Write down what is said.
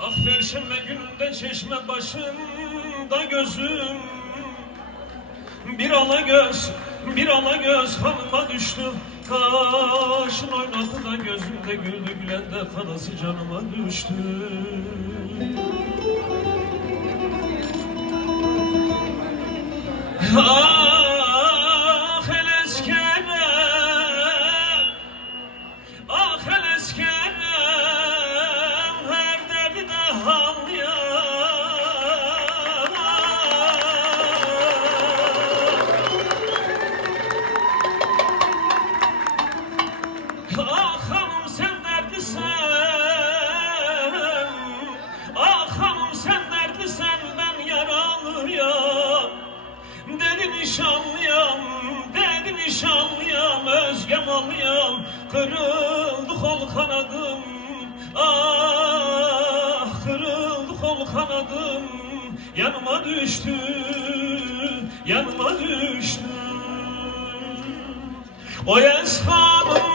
Ah perşembe gününde çeşme başında gözüm, bir ala göz hanıma düştü. Kaşın oynadı da gözümde güldü, gülen de kadası canıma düştü. Ah el eskere, ah el eskere, her derdi de halya. Ah hanım sen neredesin? Ah hanım sen neredesin? Ben yaralıyam. Dedi nişanlıyam, özgem alıyam. Kırıldı kol kanadım, ah kırıldı kol kanadım. Yanıma düştü, yanıma düştü. O es hanım